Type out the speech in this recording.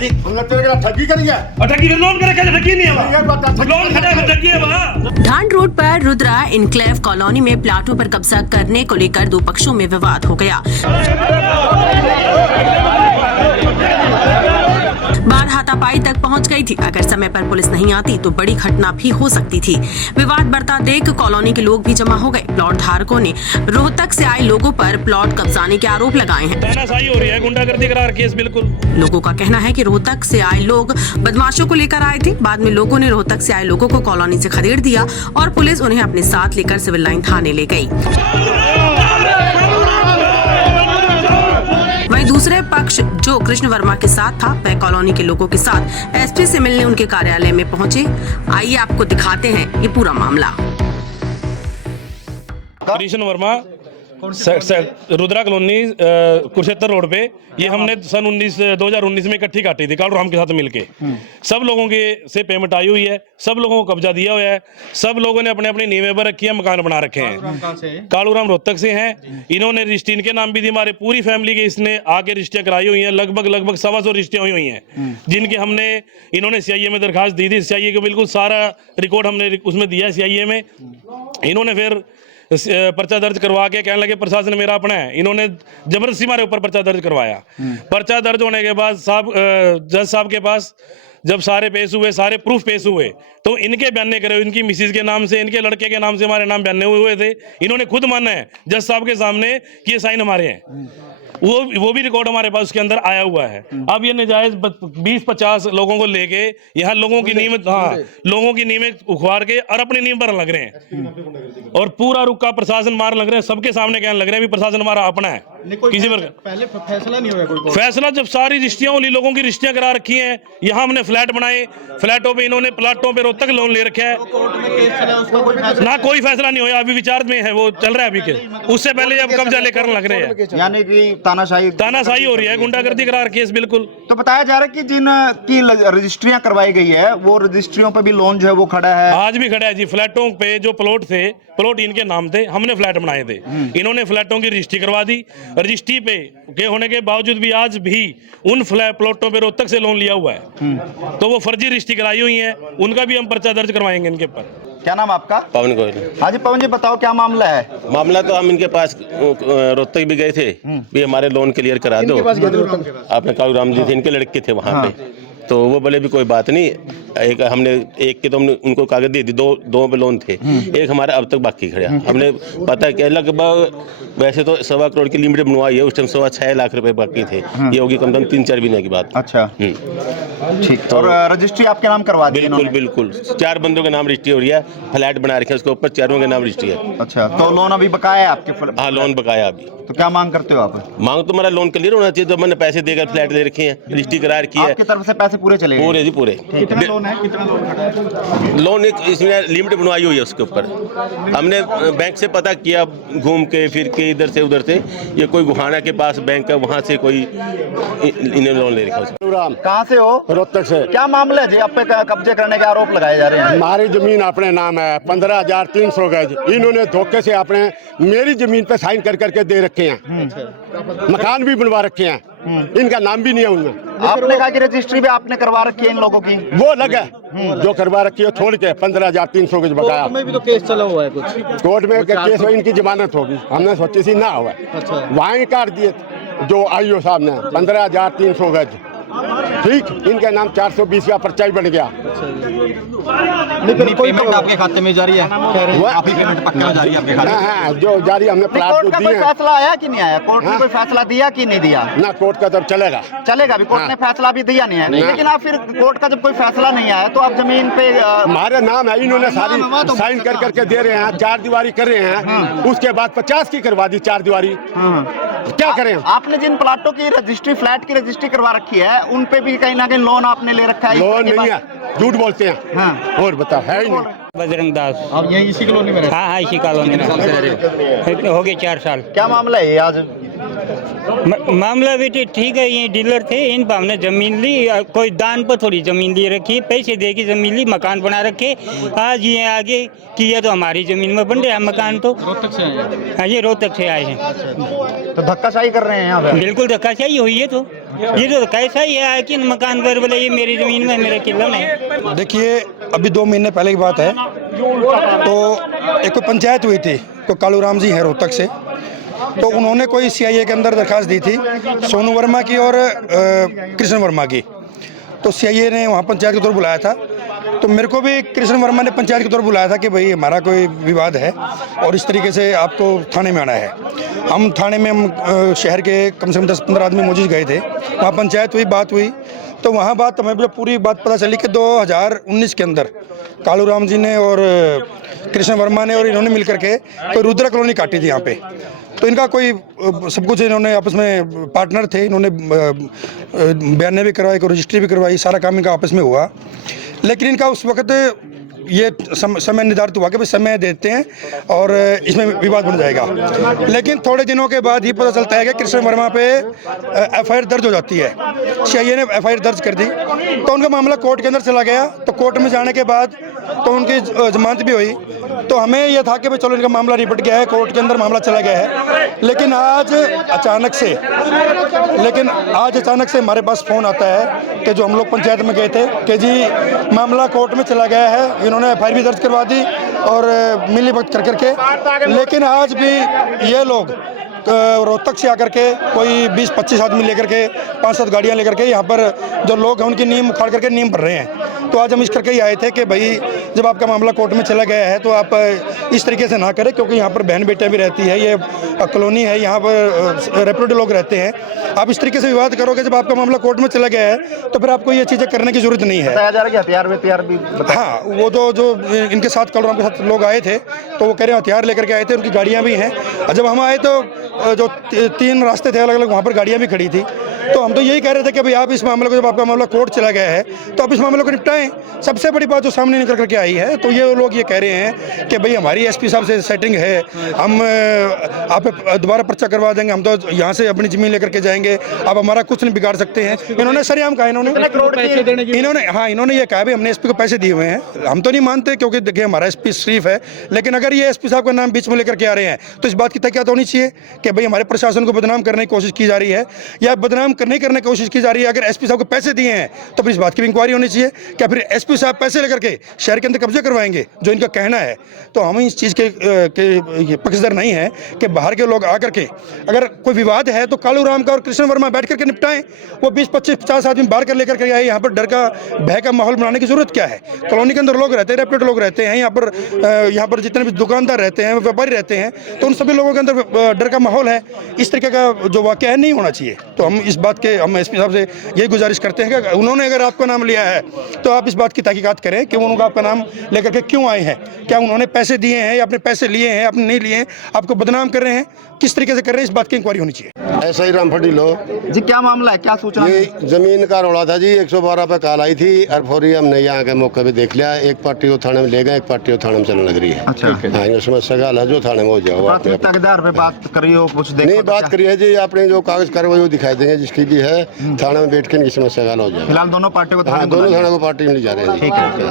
हाँ जी ठगी करेंगे और ठगी लोन करे क्या ठगी नहीं है लोन करे ठगी है वहाँ। ढांड रोड पर रुद्रा इनक्लेव कॉलोनी में प्लाटों पर कब्जा करने को लेकर दो पक्षों में विवाद हो गया। बात हाथापाई तक पहुंच गई थी। अगर समय पर पुलिस नहीं आती तो बड़ी घटना भी हो सकती थी। विवाद बढ़ता देख कॉलोनी के लोग भी जमा हो गए। प्लॉट धारकों ने रोहतक से आए लोगों पर प्लॉट कब्जाने के आरोप लगाए हैं। तानाशाही हो रही है, गुंडागर्दी करार केस बिल्कुल। लोगों का कहना है कि रोहतक से आए लोग बदमाशों को लेकर आए थे। बाद में लोगों ने रोहतक से आए लोगों को कॉलोनी से खदेड़ दिया और पुलिस उन्हें अपने साथ लेकर सिविल लाइन थाने ले गई। वहीं दूसरे पक्ष जो कृष्ण वर्मा के साथ था वह कॉलोनी के लोगों के साथ एसपी से मिलने उनके कार्यालय में पहुंचे। आइए आपको दिखाते हैं ये पूरा मामला। कृष्ण वर्मा रुद्रा कॉलोनी कुरुक्षेत्र रोड पे ये हमने सन 2019 में इकट्ठी काटी थी कालू राम के साथ मिलके। सब लोगों के से पेमेंट आई हुई है, सब लोगों को कब्जा दिया हुआ है, सब लोगों ने अपने अपने नींवें पर रखी है, मकान बना रखे हैं। कालू राम रोहतक से हैं। इन्होंने रजिस्ट्री इनके नाम भी दी, हमारे पूरी फैमिली के इसने आके रजिस्ट्रियाँ कराई हुई हैं। लगभग 125 रजिस्ट्रियाँ हुई हैं जिनके हमने इन्होंने सीआईए में दरखास्त दी थी। सीआईए को बिल्कुल सारा रिकॉर्ड हमने उसमें दिया है सीआईए में। इन्होंने फिर पर्चा दर्ज करवा के कहने लगे प्रशासन मेरा अपना है। इन्होंने जबरदस्ती हमारे ऊपर पर्चा दर्ज करवाया। पर्चा दर्ज होने के बाद जज साहब के पास जब सारे पेश हुए, सारे प्रूफ पेश हुए तो इनके बयाने करे, इनकी मिसिज के नाम से, इनके लड़के के नाम से हमारे नाम बयाने हुए थे। इन्होंने खुद माना है जज साहब के सामने कि ये साइन हमारे हैं। वो भी रिकॉर्ड हमारे पास उसके अंदर आया हुआ है। अब ये नजायज 20-50 लोगों को लेके यहाँ लोगों की नींवें उखाड़ के और अपनी नींव पर लग रहे हैं और पूरा रुका प्रशासन मार लग रहे हैं। सबके सामने कहने लग रहे हैं भी प्रशासन हमारा अपना है। किसी पर पहले फैसला नहीं हुआ कोई फैसला जब सारी रिश्तियां वाली लोगों की रिश्तियां करा रखी हैं। यहाँ हमने फ्लैट बनाए, फ्लैटों पे इन्होंने प्लाटों पे रोहतक लोन ले रखा है। कोर्ट में केस चला उसका कोई फैसला ना कोई फैसला नहीं हुआ, अभी विचार में है, वो चल रहा है अभी के। उससे पहले अब कब्जा लेकर लग रहे हैं। यानी कि तानाशाही हो रही है, गुंडागर्दी करार केस बिल्कुल। तो बताया जा रहा है कि जिन की रजिस्ट्रियां करवाई गई है वो रजिस्ट्रियों पे भी लोन जो है वो खड़ा है, आज भी खड़ा है जी। फ्लैटों पे जो प्लॉट थे, प्लॉट इनके नाम थे, हमने फ्लैट बनाए थे। इन्होंने फ्लैटों की रजिस्ट्री करवा दी। रजिस्ट्री पे के होने के बावजूद भी आज भी उन प्लॉटों पे रोहतक से लोन लिया हुआ है। तो वो फर्जी रजिस्ट्री कराई हुई है, उनका भी हम पर्चा दर्ज करवाएंगे इनके ऊपर। क्या नाम आपका? पवन गोयल। हाँ जी पवन जी, बताओ क्या मामला है? मामला तो हम इनके पास रोहतक भी गए थे, भी हमारे लोन क्लियर करा दो। आपने कालू राम जी थे, इनके लड़के थे वहाँ पे। तो वो बोले भी कोई बात नहीं, एक के तो हमने उनको कागज दे दी, दो पे लोन थे, एक हमारा अब तक बाकी खड़ा। हमने पता किया लगभग वैसे तो 1.25 करोड़ की लिमिट बनवाई है, उस टाइम 6.25 लाख रुपए बाकी थे। ये होगी कम से कम 3-4 महीने की बात। अच्छा ठीक। तो रजिस्ट्री आपके नाम करवा दी? बिल्कुल 4 बंदों के नाम रजिस्ट्री हो रही है। फ्लैट बना रखे हैं, उसके ऊपर 4 के नाम रजिस्ट्री है। अच्छा, तो लोन अभी बकाया है आपके? हाँ, लोन बकाया अभी। तो क्या मांग करते हो आप? मांग तो हमारा लोन क्लियर होना चाहिए। तो मैंने पैसे देकर फ्लैट ले रखे हैं, रजिस्ट्री करा रखी है। आपकी तरफ से पैसे पूरे चले गए? पूरे जी पूरे। कितना लोन है? कितना लोन खड़ा है? लोन एक इसमें लिमिट बनवाई हुई है उसके ऊपर। हमने बैंक से पता किया, घूम के फिर के इधर से उधर से, ये कोई गुहाना के पास बैंक है, वहाँ से कोई इन्हें लोन ले रखा है। कहाँ से हो? रोहतक से। क्या मामला है जी? आप पे कब्जे करने के आरोप लगाए जा रहे हैं। हमारी जमीन अपने नाम है, 15,300 गज। इन्होंने धोखे से अपने मेरी जमीन पे साइन कर करके दे रखे हैं। मकान भी बनवा रखे हैं, इनका नाम भी नहीं है उनमें। आपने कहा कि रजिस्ट्री भी आपने करवा रखी है इन लोगों की? वो लगा जो करवा रखी है छोड़ के 15,300 गज बकाया। कोर्ट में भी तो केस चला हुआ है कुछ? कोर्ट में केस में इनकी जमानत होगी, हमने सोची सी ना हुआ। अच्छा। वहाँ ही काट दिए जो आईओ साहब ने 15,300 गज। ठीक, इनके नाम 420 का पर्चा ही बन गया। पेमेंट आपके खाते में जारी है? आपकी पेमेंट पक्का जारी है आपके खाते में? हाँ, जो जारी हमने प्लाट कोर्ट का कोई फैसला आया कि नहीं आया? कोर्ट ने कोई फैसला दिया कि नहीं दिया? ना, कोर्ट का तब चलेगा। चलेगा भी, कोर्ट ने फैसला अभी दिया नहीं है। लेकिन आप फिर कोर्ट का जब कोई फैसला नहीं आया तो आप जमीन पे हमारे नाम है, इन्होंने सारी साइन कर करके दे रहे हैं, 4 दीवारी कर रहे हैं। उसके बाद 50 की करवा दी 4 दीवारी। क्या करें? आपने जिन प्लाटों की रजिस्ट्री, फ्लैट की रजिस्ट्री करवा रखी है, उन पे भी कहीं ना कहीं लोन आपने ले रखा है? लोन नहीं है, झूठ बोलते हैं। हाँ। और बताओ, है ही नहीं। बजरंग दास। आप यही इसी कॉलोनी में? हाँ, इसी कॉलोनी में हो गए 4 साल। क्या मामला है आज? मामला बेटे ठीक है, ये डीलर थे, इन पर हमने जमीन ली, कोई दान पर थोड़ी जमीन ली रखी, पैसे दे के जमीन ली, मकान बना रखे। आज ये आगे किया तो हमारी जमीन में बन रहा है मकान। तो रोहतक से आए हैं? हाँ, ये रोहतक से आए हैं। तो धक्काशाही कर रहे हैं यहाँ पे? बिल्कुल धक्काशाही हुई है। तो ये तो कैसा ही है कि मकान पर बोले ये मेरी जमीन में मेरा किला है। देखिए, अभी 2 महीने पहले की बात है, तो एक पंचायत हुई थी, तो कालू राम जी हैं रोहतक से, तो उन्होंने कोई सीआईए के अंदर दरखास्त दी थी सोनू वर्मा की और कृष्ण वर्मा की। तो सीआईए ने वहाँ पंचायत के तौर बुलाया था, तो मेरे को भी कृष्ण वर्मा ने पंचायत के तौर बुलाया था कि भाई हमारा कोई विवाद है और इस तरीके से आपको थाने में आना है। हम थाने में हम शहर के कम से कम 10-15 आदमी मौजूद गए थे, वहाँ पंचायत हुई, बात हुई, तो वहाँ बात हमें पूरी बात पता चली कि 2019 के अंदर कालू राम जी ने और कृष्ण वर्मा ने और इन्होंने मिलकर के कोई रुद्रा कॉलोनी काटी थी यहाँ पे। तो इनका कोई सब कुछ इन्होंने आपस में पार्टनर थे, इन्होंने बयाने भी करवाई, कोई रजिस्ट्री भी करवाई, सारा काम इनका आपस में हुआ। लेकिन इनका उस वक्त ये समय निर्धारित हुआ कि भाई समय देते हैं और इसमें विवाद बन जाएगा। लेकिन थोड़े दिनों के बाद ही पता चलता है कि कृष्ण वर्मा पे एफआईआर दर्ज हो जाती है। सीआईए ने एफआईआर दर्ज कर दी, तो उनका मामला कोर्ट के अंदर चला गया। तो कोर्ट में जाने के बाद तो उनकी जमानत भी हुई। तो हमें यह था कि भाई चलो इनका मामला निपट गया है, कोर्ट के अंदर मामला चला गया है। लेकिन आज अचानक से हमारे पास फ़ोन आता है कि जो हम लोग पंचायत में गए थे कि जी मामला कोर्ट में चला गया है, इन्होंने एफआईआर भी दर्ज करवा दी और मिली भगत कर करके। लेकिन आज भी ये लोग रोहतक से आकर के कोई 20-25 आदमी लेकर के 5-7 गाड़ियां लेकर के यहाँ पर जो लोग हैं उनकी नींव उखाड़ करके नींव भर रहे हैं। तो आज हम इस करके ही आए थे कि भाई जब आपका मामला कोर्ट में चला गया है तो आप इस तरीके से ना करें, क्योंकि यहाँ पर बहन बेटियाँ भी रहती है, ये कॉलोनी है, यहाँ पर रेपुटेड लोग रहते हैं। आप इस तरीके से विवाद करोगे, जब आपका मामला कोर्ट में चला गया है तो फिर आपको ये चीज़ें करने की जरूरत नहीं है। बताया जा रहा है कि हथियार भी हाँ, वो जो इनके साथ कालू राम के साथ लोग आए थे तो वो कह रहे हैं हथियार लेकर के आए थे, उनकी गाड़ियाँ भी हैं। और जब हम आए तो जो 3 रास्ते थे अलग अलग, वहाँ पर गाड़ियाँ भी खड़ी थी। तो हम तो यही कह रहे थे कि भाई आप इस मामले को, जब आपका मामला कोर्ट चला गया है तो आप इस मामले को निपटाएं। सबसे बड़ी बात जो सामने निकल करके आई है, तो ये लोग ये कह रहे हैं कि भाई हमारी एसपी साहब से सेटिंग है, हम आप दोबारा पर्चा करवा देंगे, हम तो यहाँ से अपनी ज़मीन लेकर के जाएंगे, आप हमारा कुछ नहीं बिगाड़ सकते हैं। इन्होंने सरेआम कहा, इन्होंने ये कहा भाई हमने एसपी को पैसे दिए हुए हैं। हम तो नहीं मानते, क्योंकि देखिए हमारा एसपी शरीफ है, लेकिन अगर ये एसपी साहब का नाम बीच में लेकर के आ रहे हैं तो इस बात की तहकीकात होनी चाहिए कि भाई हमारे प्रशासन को बदनाम करने की कोशिश की जा रही है या बदनाम करने की कोशिश की जा रही है। अगर एसपी साहब को पैसे दिए हैं तो फिर इस बात की भी इंक्वायरी होनी चाहिए। क्या फिर एसपी साहब पैसे लेकर के शहर के अंदर कब्जे करवाएंगे, जो इनका कहना है? तो हम इस चीज़ के पक्षधर नहीं है कि बाहर के लोग आकर के अगर कोई विवाद है तो कालू राम का और कृष्ण वर्मा बैठ करके निपटाएं। वो 20-25-50 आदमी बाहर कर लेकर के आए, यहाँ पर डर का भय का माहौल बनाने की जरूरत क्या है? कॉलोनी के अंदर लोग रहते हैं, रेपुटेड लोग रहते हैं, यहाँ पर जितने भी दुकानदार रहते हैं, व्यापारी रहते हैं, तो उन सभी लोगों के अंदर डर का माहौल है। इस तरीके का जो वाकया है नहीं होना चाहिए। तो हम इस बात के हम एसपी साहब से यही गुजारिश करते हैं कि उन्होंने अगर आपका नाम लिया है तो आप इस बात की तहकीकात करें कि उन्होंने आपका नाम लेकर के क्यों आए हैं। क्या उन्होंने पैसे दिए हैं या अपने पैसे लिए हैं, आपने नहीं लिए हैं, आपको बदनाम कर रहे हैं, किस तरीके से कर रहे हैं, इस बात की इंक्वायरी होनी चाहिए। ऐसा ही राम फटी लो जी, क्या मामला है, क्या सूचना? ये जमीन का रोड़ा था जी। 112 पे कॉल आई थी और फौरी हमने यहाँ के मौके पे देख लिया। एक पार्टी को थाने में ले गए, एक पार्टी को थाने में चलने लग रही है। अच्छा, हाँ, ये समस्या का हल है, जो थाने में हो जाओ। प्राथमिकता के आधार पे बात करिए, कुछ देखो नहीं बात करिए जी, आपने जो कागज कार्रवाई वो दिखाई देंगे जिसकी भी है, थाने में बैठ के इनकी समस्या का हल हो जाए। फिलहाल दोनों पार्टियों को हाँ, दोनों थाने को पार्टी में ले जा रहे हैं। ठीक है।